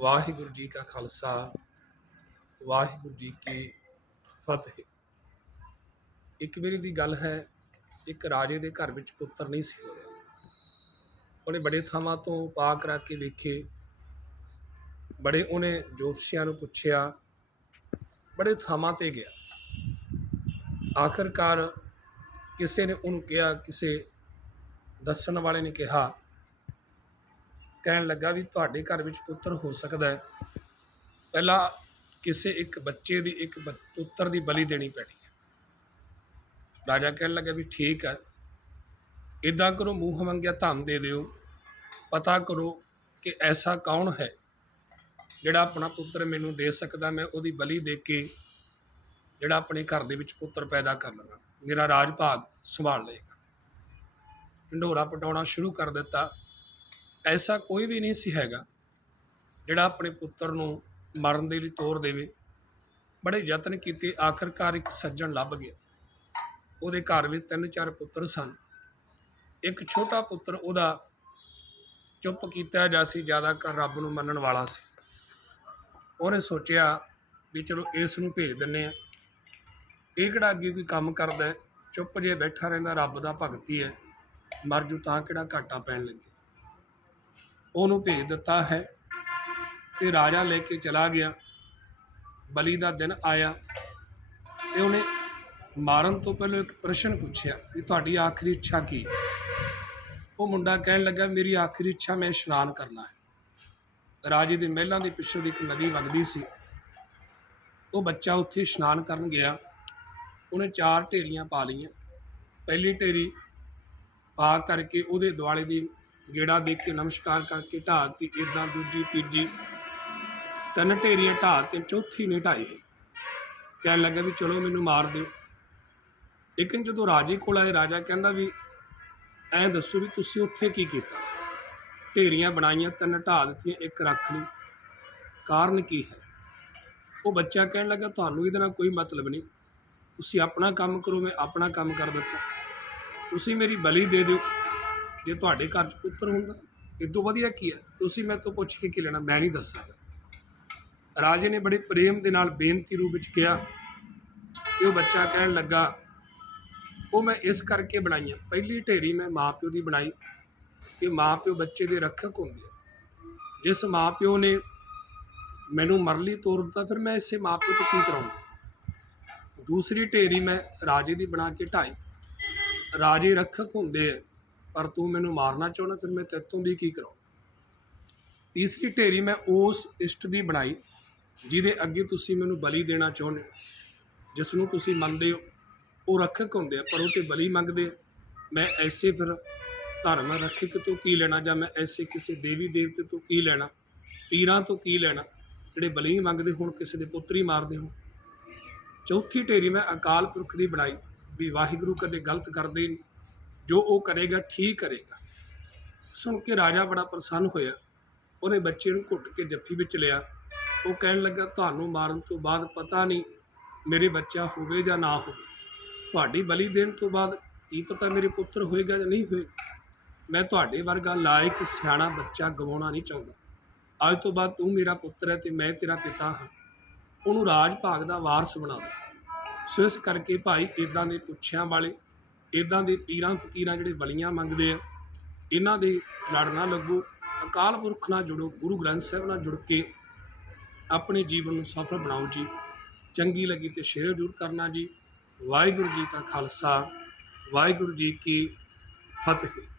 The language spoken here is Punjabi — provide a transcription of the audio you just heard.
ਵਾਹਿਗੁਰੂ ਜੀ ਕਾ ਖਾਲਸਾ, ਵਾਹਿਗੁਰੂ ਜੀ ਕੀ ਫਤਿਹ। ਇੱਕ ਵਾਰੀ ਦੀ ਗੱਲ ਹੈ, ਇੱਕ ਰਾਜੇ ਦੇ ਘਰ ਵਿੱਚ ਪੁੱਤਰ ਨਹੀਂ ਸੀ ਹੋ ਰਿਹਾ। ਉਹਨੇ ਬੜੇ ਥਾਵਾਂ ਤੋਂ ਪਾ ਕਰਾ ਕੇ ਵੇਖੇ। ਬੜੇ ਉਹਨੇ ਜੋਤਸ਼ੀਆਂ ਨੂੰ ਪੁੱਛਿਆ, ਬੜੇ ਥਾਵਾਂ ਤੇ ਗਿਆ। ਆਖਰਕਾਰ ਕਿਸੇ ਨੇ ਉਹਨੂੰ ਕਿਹਾ, ਕਿਸੇ ਦੱਸਣ ਵਾਲੇ ਨੇ ਕਿਹਾ ਕਹਿਣ ਲੱਗਾ ਵੀ ਤੁਹਾਡੇ ਘਰ ਵਿੱਚ ਪੁੱਤਰ ਹੋ ਸਕਦਾ ਹੈ। ਪਹਿਲਾਂ ਕਿਸੇ ਇੱਕ ਬੱਚੇ ਦੀ, ਇੱਕ ਬ- ਪੁੱਤਰ ਦੀ ਬਲੀ ਦੇਣੀ ਪੈਣੀ ਹੈ। ਰਾਜਾ ਕਹਿਣ ਲੱਗਾ ਵੀ ਠੀਕ ਹੈ। ਇਦਾਂ ਕਰੋ, ਮੂੰਹ ਮੰਗਿਆ ਧਨ ਦੇ ਦਿਓ। ਪਤਾ ਕਰੋ ਕਿ ਐਸਾ ਕੌਣ ਹੈ ਜਿਹੜਾ ਆਪਣਾ ਪੁੱਤਰ ਮੈਨੂੰ ਦੇ ਸਕਦਾ, ਮੈਂ ਉਹਦੀ ਬਲੀ ਦੇ ਕੇ ਜਿਹੜਾ ਆਪਣੇ ਘਰ ਦੇ ਵਿੱਚ ਪੁੱਤਰ ਪੈਦਾ ਕਰ ਲਵਾਂ। ਮੇਰਾ ਰਾਜ ਭਾਗ ਸੰਭਾਲ ਲਏਗਾ। ਢੰਡੋਰਾ ਪਟਾਉਣਾ ਸ਼ੁਰੂ ਕਰ ਦਿੱਤਾ। ਐਸਾ ਕੋਈ ਵੀ ਨਹੀਂ ਸੀ ਹੈਗਾ ਜਿਹੜਾ ਆਪਣੇ ਪੁੱਤਰ ਨੂੰ ਮਰਨ ਦੇ ਲਈ ਤੋਰ ਦੇਵੇ। ਬੜੇ ਯਤਨ ਕੀਤੇ, ਆਖਰਕਾਰ ਇੱਕ ਸੱਜਣ ਲੱਭ ਗਿਆ। ਉਹਦੇ ਘਰ ਵਿੱਚ ਤਿੰਨ ਚਾਰ ਪੁੱਤਰ ਸਨ। ਇੱਕ ਛੋਟਾ ਪੁੱਤਰ ਉਹਦਾ ਚੁੱਪ ਕੀਤਾ ਜਾ ਸੀ, ਜ਼ਿਆਦਾ ਕਰ ਰੱਬ ਨੂੰ ਮੰਨਣ ਵਾਲਾ ਸੀ। ਉਹਨੇ ਸੋਚਿਆ ਵੀ ਚਲੋ ਇਸ ਨੂੰ ਭੇਜ ਦਿੰਨੇ ਆ ਇਹ ਕਿਹੜਾ ਅੱਗੇ ਕੋਈ ਕੰਮ ਕਰਦਾ ਚੁੱਪ ਜੇ ਬੈਠਾ ਰਹਿੰਦਾ, ਰੱਬ ਦਾ ਭਗਤੀ ਹੈ। ਮਰ ਜੂ ਤਾਂ ਕਿਹੜਾ ਘਾਟਾ ਪੈਣ ਲੱਗੇ? ਉਹਨੂੰ ਭੇਜ ਦਿੱਤਾ ਹੈ ਤੇ ਰਾਜਾ ਲੈ ਕੇ ਚਲਾ ਗਿਆ। ਬਲੀ ਦਾ ਦਿਨ ਆਇਆ ਤੇ ਉਹਨੇ ਮਾਰਨ ਤੋਂ ਪਹਿਲਾਂ ਇੱਕ ਪ੍ਰਸ਼ਨ ਪੁੱਛਿਆ ਵੀ ਤੁਹਾਡੀ ਆਖਰੀ ਇੱਛਾ ਕੀ? ਉਹ ਮੁੰਡਾ ਕਹਿਣ ਲੱਗਾ, ਮੇਰੀ ਆਖਰੀ ਇੱਛਾ ਮੈਂ ਇਸ਼ਨਾਨ ਕਰਨਾ ਹੈ। ਰਾਜੇ ਦੇ ਮਹਿਲਾਂ ਦੇ ਪਿੱਛੇ ਦੀ ਇੱਕ ਨਦੀ ਵਗਦੀ ਸੀ। ਉਹ ਬੱਚਾ ਉੱਥੇ ਇਸ਼ਨਾਨ ਕਰਨ ਗਿਆ। ਉਹਨੇ ਚਾਰ ਢੇਰੀਆਂ ਪਾ ਲਈਆਂ। ਪਹਿਲੀ ਢੇਰੀ ਪਾ ਕਰਕੇ ਉਹਦੇ ਦੁਆਲੇ ਦੀ ਗੇੜਾ ਦੇ ਕੇ ਨਮਸਕਾਰ ਕਰਕੇ ਢਾਤੀ ਇਦਾਂ ਦੂਜੀ, ਤੀਜੀ, ਤਿੰਨ ਢੇਰੀਆਂ ਢਾਹ ਤੇ ਚੌਥੀ ਨੇ ਢਾਈ ਹੈ ਕਹਿਣ ਲੱਗਾ ਵੀ ਚਲੋ ਮੈਨੂੰ ਮਾਰ ਦਿਓ। ਲੇਕਿਨ ਜਦੋਂ ਰਾਜੇ ਕੋਲ ਆਏ, ਰਾਜਾ ਕਹਿੰਦਾ ਵੀ ਐਂ ਦੱਸੋ ਵੀ ਤੁਸੀਂ ਉੱਥੇ ਕੀ ਕੀਤਾ ਸੀ? ਢੇਰੀਆਂ ਬਣਾਈਆਂ, ਤਿੰਨ ਢਾਹ ਦਿੱਤੀਆਂ, ਇੱਕ ਰੱਖ ਲਈ। ਕਾਰਨ ਕੀ ਹੈ? ਉਹ ਬੱਚਾ ਕਹਿਣ ਲੱਗਾ, ਤੁਹਾਨੂੰ ਇਹਦੇ ਨਾਲ ਕੋਈ ਮਤਲਬ ਨਹੀਂ। ਤੁਸੀਂ ਆਪਣਾ ਕੰਮ ਕਰੋ, ਮੈਂ ਆਪਣਾ ਕੰਮ ਕਰ ਦਿੱਤਾ। ਤੁਸੀਂ ਮੇਰੀ ਬਲੀ ਦੇ ਦਿਓ। ਜੇ ਤੁਹਾਡੇ ਘਰ 'ਚ ਪੁੱਤਰ ਹੁੰਦਾ ਇਦੋਂ ਵਧੀਆ ਕੀ ਹੈ? ਤੁਸੀਂ ਮੇਰੇ ਤੋਂ ਪੁੱਛ ਕੇ ਕੀ ਲੈਣਾ? ਮੈਂ ਨਹੀਂ ਦੱਸਾਂਗਾ। ਰਾਜੇ ਨੇ ਬੜੇ ਪ੍ਰੇਮ ਦੇ ਨਾਲ ਬੇਨਤੀ ਰੂਪ ਵਿੱਚ ਕਿਹਾ। ਕਿ ਉਹ ਬੱਚਾ ਕਹਿਣ ਲੱਗਾ, ਉਹ ਮੈਂ ਇਸ ਕਰਕੇ ਬਣਾਈਆਂ। ਪਹਿਲੀ ਢੇਰੀ ਮੈਂ ਮਾਪਿਓ ਦੀ ਬਣਾਈ ਕਿ ਮਾਪਿਓ ਬੱਚੇ ਦੇ ਰੱਖਕ ਹੁੰਦੇ ਆ। ਜਿਸ ਮਾਪਿਓ ਨੇ ਮੈਨੂੰ ਮਰਲੀ ਤੋਰ ਦਿੱਤਾ, ਫਿਰ ਮੈਂ ਇਸੇ ਮਾਪਿਓ ਤੋਂ ਕੀ ਕਰਾਉਂਗਾ ਦੂਸਰੀ ਢੇਰੀ ਮੈਂ ਰਾਜੇ ਦੀ ਬਣਾ ਕੇ ਢਾਈ। ਰਾਜੇ ਰੱਖਕ ਹੁੰਦੇ ਆ। ਪਰ ਤੂੰ ਮੈਨੂੰ ਮਾਰਨਾ ਚਾਹੁੰਦਾ ਫਿਰ ਮੈਂ ਤੇਰੇ ਤੋਂ ਵੀ ਕੀ ਕਰਾਂ ਤੀਸਰੀ ਢੇਰੀ ਮੈਂ ਉਸ ਇਸ਼ਟ ਦੀ ਬਣਾਈ ਜਿਹਦੇ ਅੱਗੇ ਤੁਸੀਂ ਮੈਨੂੰ ਬਲੀ ਦੇਣਾ ਚਾਹੁੰਦੇ ਹੋ, ਜਿਸ ਨੂੰ ਤੁਸੀਂ ਮੰਨਦੇ ਹੋ ਉਹ ਰੱਖਕ ਹੁੰਦੇ ਆ ਪਰ ਉਹ ਤੇ ਬਲੀ ਮੰਗਦੇ ਆ। ਮੈਂ ਐਸੇ ਫਿਰ ਧਰਮ ਰੱਖਕ ਤੋਂ ਕੀ ਲੈਣਾ ਜਾਂ ਮੈਂ ਐਸੇ ਕਿਸੇ ਦੇਵੀ ਦੇਵਤੇ ਤੋਂ ਕੀ ਲੈਣਾ ਪੀਰਾਂ ਤੋਂ ਕੀ ਲੈਣਾ ਜਿਹੜੇ ਬਲੀ ਮੰਗਦੇ ਹੋਣ ਕਿਸੇ ਦੇ ਪੁੱਤਰ ਹੀ ਮਾਰਦੇ ਹੋਣ? ਚੌਥੀ ਢੇਰੀ ਮੈਂ ਅਕਾਲ ਪੁਰਖ ਦੀ ਬਣਾਈ ਵੀ ਵਾਹਿਗੁਰੂ ਕਦੇ ਗਲਤ ਕਰਦੇ ਨਹੀਂ ਜੋ ਉਹ ਕਰੇਗਾ, ਠੀਕ ਕਰੇਗਾ। ਸੁਣ ਕੇ ਰਾਜਾ ਬੜਾ ਪ੍ਰਸੰਨ ਹੋਇਆ। ਉਹਨੇ ਬੱਚੇ ਨੂੰ ਘੁੱਟ ਕੇ ਜੱਫੀ ਵਿੱਚ ਲਿਆ। ਉਹ ਕਹਿਣ ਲੱਗਾ, ਤੁਹਾਨੂੰ ਮਾਰਨ ਤੋਂ ਬਾਅਦ ਪਤਾ ਨਹੀਂ ਮੇਰੇ ਬੱਚਾ ਹੋਵੇ ਜਾਂ ਨਾ ਹੋਵੇ। ਤੁਹਾਡੀ ਬਲੀ ਦੇਣ ਤੋਂ ਬਾਅਦ ਕੀ ਪਤਾ ਮੇਰੇ ਪੁੱਤਰ ਹੋਏਗਾ ਜਾਂ ਨਹੀਂ ਹੋਏਗਾ। ਮੈਂ ਤੁਹਾਡੇ ਵਰਗਾ ਲਾਇਕ ਸਿਆਣਾ ਬੱਚਾ ਗਵਾਉਣਾ ਨਹੀਂ ਚਾਹੁੰਦਾ। ਅੱਜ ਤੋਂ ਬਾਅਦ ਤੂੰ ਮੇਰਾ ਪੁੱਤਰ ਹੈ ਤੇ ਮੈਂ ਤੇਰਾ ਪਿਤਾ ਹਾਂ। ਉਹਨੂੰ ਰਾਜ ਭਾਗ ਦਾ ਵਾਰਸ ਬਣਾ ਦਿੱਤਾ। ਸੋ ਇਸ ਕਰਕੇ ਭਾਈ ਇਦਾਂ ਦੇ ਪੁੱਛਿਆਂ ਵਾਲੇ ਇਦਾਂ ਦੇ ਪੀਰਾਂ ਫਕੀਰਾਂ ਜਿਹੜੇ ਬਲੀਆਂ ਮੰਗਦੇ ਆ, ਇਹਨਾਂ ਦੇ ਲੜ ਨਾ ਲੱਗੋ, ਅਕਾਲ ਪੁਰਖ ਨਾਲ ਜੁੜੋ, ਗੁਰੂ ਗ੍ਰੰਥ ਸਾਹਿਬ ਨਾਲ ਜੁੜ ਕੇ ਆਪਣੇ ਜੀਵਨ ਨੂੰ ਸਫਲ ਬਣਾਓ ਜੀ। ਚੰਗੀ ਲੱਗੀ ਤੇ ਸ਼ੇਅਰ ਜ਼ਰੂਰ ਕਰਨਾ ਜੀ। ਵਾਹਿਗੁਰੂ ਜੀ ਕਾ ਖਾਲਸਾ, ਵਾਹਿਗੁਰੂ ਜੀ ਕੀ ਫਤਿਹ।